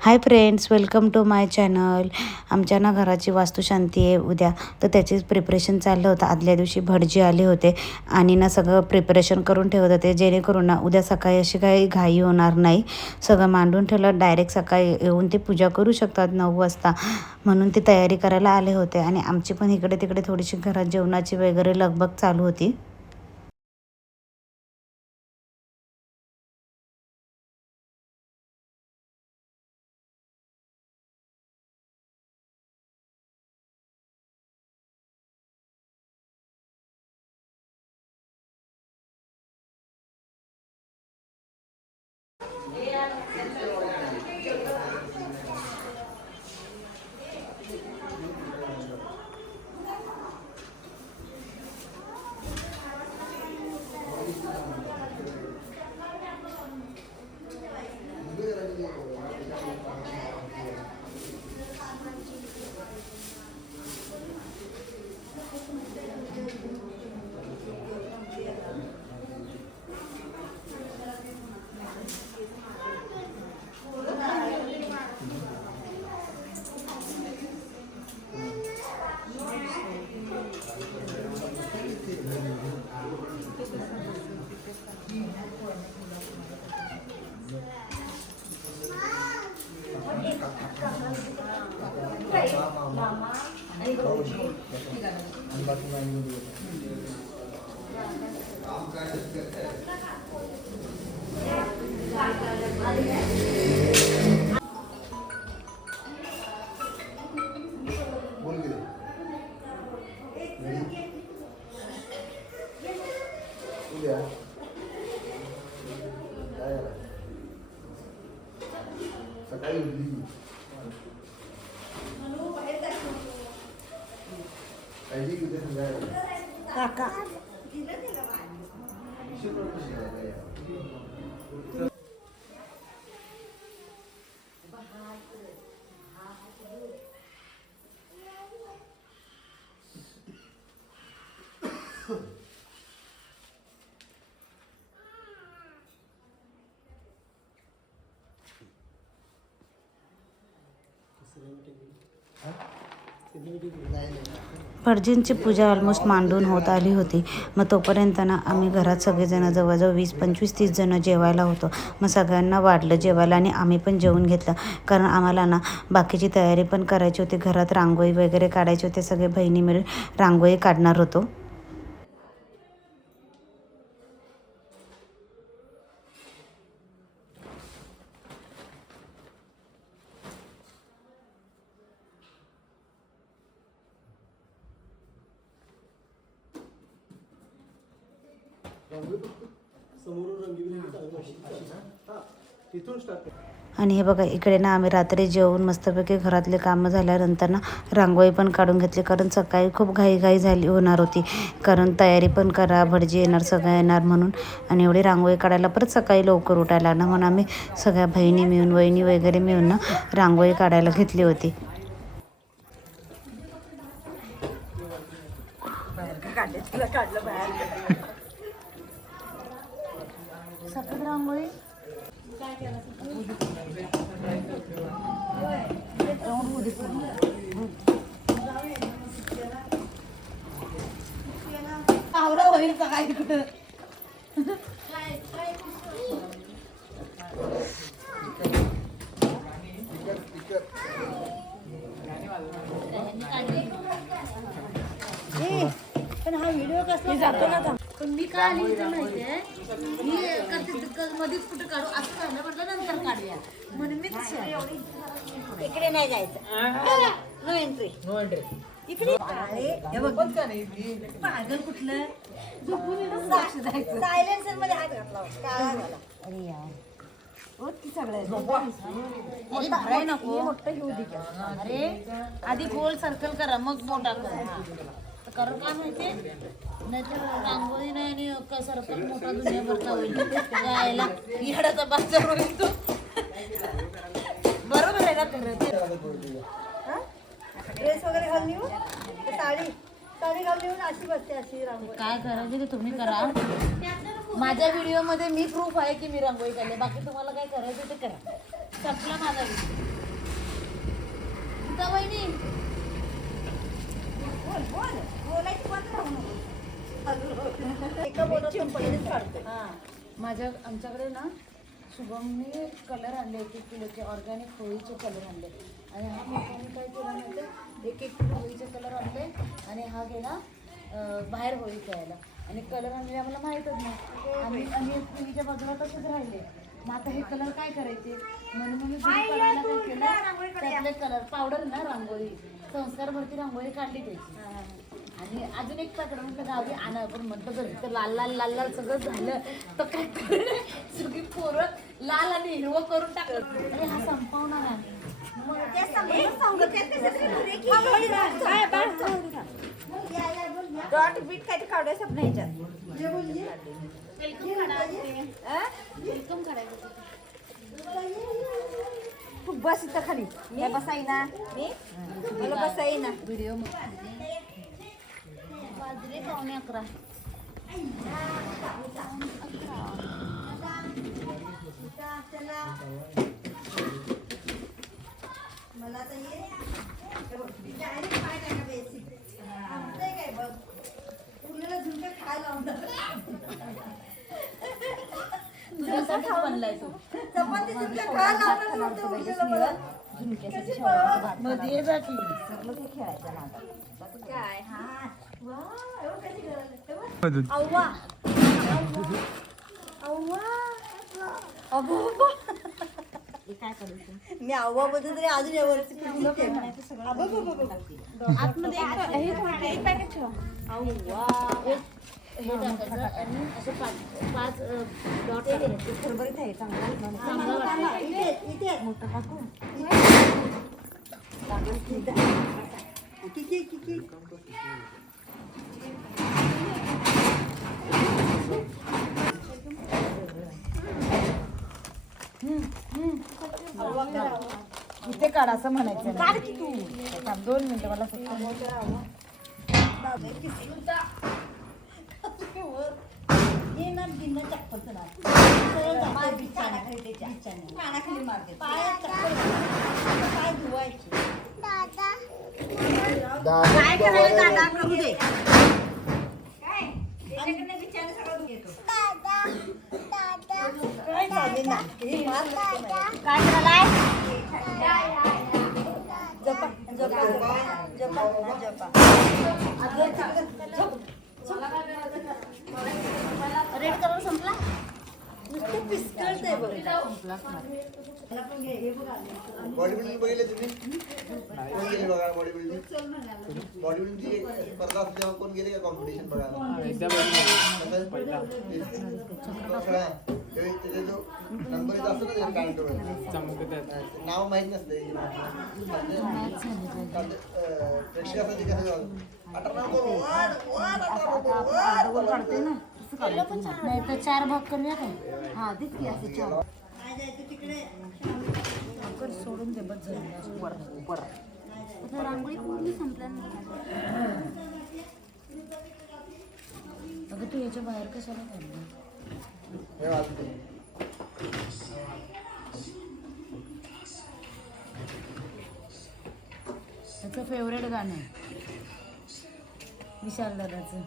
High friends, welcome to my channel. आमच्या ना घराची वास्तुशांती आहे उद्या, तर त्याचीच प्रिपरेशन चाललं होतं. आदल्या दिवशी भटजी आले होते आणि ना सगळं प्रिपरेशन करून ठेवत होते, जेणेकरून ना उद्या सकाळी अशी काही घाई होणार नाही. सगळं मांडून ठेवलं, डायरेक्ट सकाळी येऊन ते पूजा करू शकतात 9 वाजता. म्हणून ती तयारी करायला आले होते आणि आमची पण इकडे तिकडे थोडीशी घरात जेवणाची वगैरे लगबग चालू होती. काका भटजींची पूजा ऑलमोस्ट मांडून होत आली होती. मग तोपर्यंत ना आम्ही घरात सगळेजण जवळजवळ 20-25-30 जणं जेवायला होतो. मग सगळ्यांना वाढलं जेवायला आणि आम्ही पण जेवून घेतलं, कारण आम्हाला ना बाकीची तयारी पण करायची होती. घरात रांगोळी वगैरे काढायची होती. सगळे बहिणी मिळून रांगोळी काढणार होतो. आणि हे बघा, इकडे ना आम्ही रात्री जेवून मस्तपैकी घरातले कामं झाल्यानंतर ना रांगोळी पण काढून घेतली, कारण सकाळी खूप घाई झाली होणार होती. कारण तयारी पण करा, भटजी येणार, सगळं येणार म्हणून. आणि एवढी रांगोळी काढायला परत सकाळी लवकर उठायला लागणार, म्हणून आम्ही सगळ्या बहिणी मिळून, वहिनी वगैरे मिळून ना रांगोळी काढायला घेतली होती. काढलं बाहेर सफेद रांगोळी आवरा होईल काय कुठं पण हा व्हिडिओ कसा जातो ना. पण मी काय आली इथं माहितीये, मी करते मध्येच कुठे काढू असं झालं, म्हटलं नंतर काढूया म्हणून मी तशी इकडे नाही जायचं. नो एंट्री इकडे. हे बघ पागल कुठलं सायलेन्सर मध्ये हात घातला काय झाला. अरे यार हो ती सगळ्या नको मोठं घेऊ दे. अरे आधी गोल सर्कल करा, मग मोठा करा. कारण काय माहितीये, नाहीतर रांगोळी नाही आणि सर्कल मोठा दुनियाभरचा होईल. गायला येडाचा बाजार होईल तो. बरोबर आहे ना खरं. ड्रेस वगैरे घालून येऊ, साडी साडी घालून येऊन अशी बसते, अशी रांगोळी. काय करायचं ते तुम्ही करा. माझ्या व्हिडिओ मध्ये मी प्रूफ आहे की मी रांगोळी काढली. बाकी तुम्हाला काय करायचं ते करा. संपला माझा व्हिडिओ. गीता वहिनी माझ्या आमच्याकडे ना शुभमने कलर आणले 1-1 किलोचे ऑर्गॅनिक होळीचे कलर आणले आणि हा मोठ्याने काय केलं माहिती 1-1 किलो होळीचे कलर आणले आणि हा गेला बाहेर होळी खेळायला आणि कलर आणले आम्हाला माहीतच नाही आणि टीव्हीच्या बाजूला तसेच राहिले. मग आता हे कलर काय करायचे म्हणून मी काढायला काय केलं त्यातले कलर पावडर ना रांगोळी संस्कार भरती रांगोळी काढली त्याची आणि अजून एक पॅकेट म्हटलं गावी आणा पण म्हटलं जर इथं लाल लाल लाल लाल सगळं झालं तर काय सगळी पोरं लाल आणि हिरवं करून टाकलं आणि हा संपवणार आहे. डॉट बीट काय काढूया सब ह्याच्यात वेलकम करायचं तू बस इथं खाली मी बसाई ना मी मला बसाई ना व्हिडिओ वाजले 11:15. मला तर ये डायरेक्ट पाय टाका बेसिक काय बघ पुण्याला झुणका खायला तुझ्यासाठीच बनलाय तो चपाती झुणका खायला लावणार उरलेलं मला झुणक्यासाठी शेवटचा मध्ये ये जा की सगळं ते खेळायचं ना काय हा वा एवढं कधी करायला अव्वा अव्वा अव्वा काय करायचं मी अव्वा बद्दल तरी अजून यावरची आतमध्ये एक पॅकेट ठेवा. हे टाकायचं आणि असं 5 डॉट करायचे. खरबरीत आहे चांगला चांगलं वाटतं. इथे मोठं टाकू किती इथे काढ असं म्हणायचं काढ की तू 2 मिनिटं मला फक्त हे ना भिन्न चप्पलचं ना पाण्याखाली मारते पायात चप्पल पाय धुवायचे काय करायला दादा प्रभू दे काय त्याच्याकडनं बिचारा सगळं घेतो काय चालेल ना हे मार काय करायलाय जपा जपा जपा जपा रेड कलर संपला नुसतं पिस्कळतंय बघ बॉडी बिल्डिंग बघितले तुम्ही कोण गेले बघा बॉडी बिल्डिंग बॉडी बिल्डिंगची स्पर्धा असते तेव्हा कोण गेले का कॉम्पिटिशन बघायला त्याचे जो नंबर येत असतो ना त्याच्या काउंटरवर नाव माहीत नसते प्रेक्षकासाठी कसं काढते ना नाही तर 4 भाग करूया काय हा तेच की असं 4 भाकर सोडून दे बस झाली आता रांगोळी पूर्ण संपल्यानंतर अगं तू याच्या बाहेर कशाला काढली हे वाजते त्याचं फेवरेट गाणं आहे विशाल दादाचं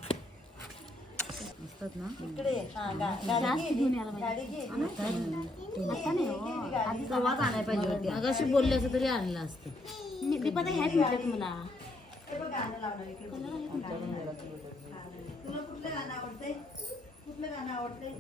असतात ना इकडे गाडी घे आता नाही हो आधी तेव्हाच आणायला पाहिजे होती अगाशी बोलले असं तरी आणलं असतं दीपा ताई ह्याच म्हटलं तुम्हाला हे बघ गाणं लावणार इकडे तुला कुठलं गाणं आवडतंय कुठलं गाणं आवडतंय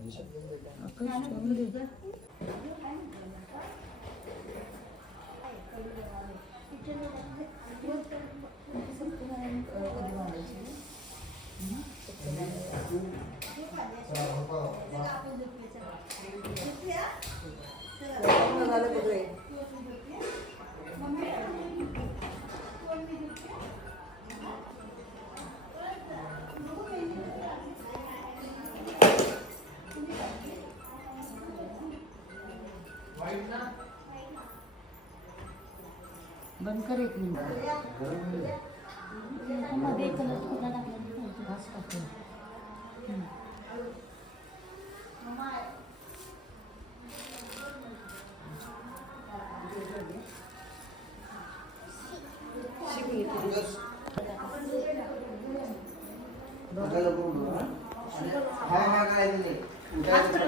बंद कर 1 मिनिट मध्ये कलर कुठला टाकला घास टाकून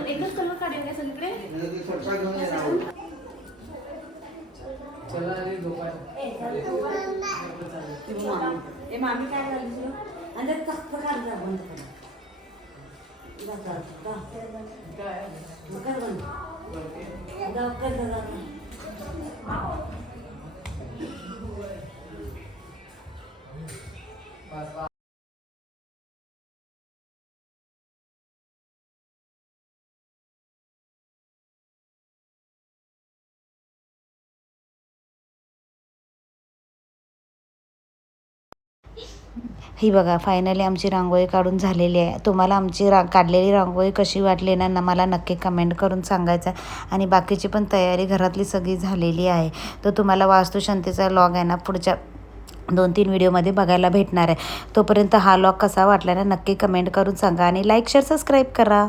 एकच कलर काढेल का सगळीकडे? ए मामी काय करायची आणि ते चक्क काढला बंद ही बघा फायनली आमची रांगोळी काढून झालेली आहे. तुम्हाला आमची काढलेली रांगोळी कशी वाटली ना मला नक्की कमेंट करून सांगायचं. आणि बाकीची पण तयारी घरातली सगळी झालेली आहे. तर तुम्हाला वास्तुशांतीचा व्लॉग आहे ना पुढच्या 2-3 व्हिडिओमध्ये बघायला भेटणार आहे. तोपर्यंत हा व्लॉग कसा वाटला ना नक्की कमेंट करून सांगा आणि लाईक शेअर सबस्क्राईब करा.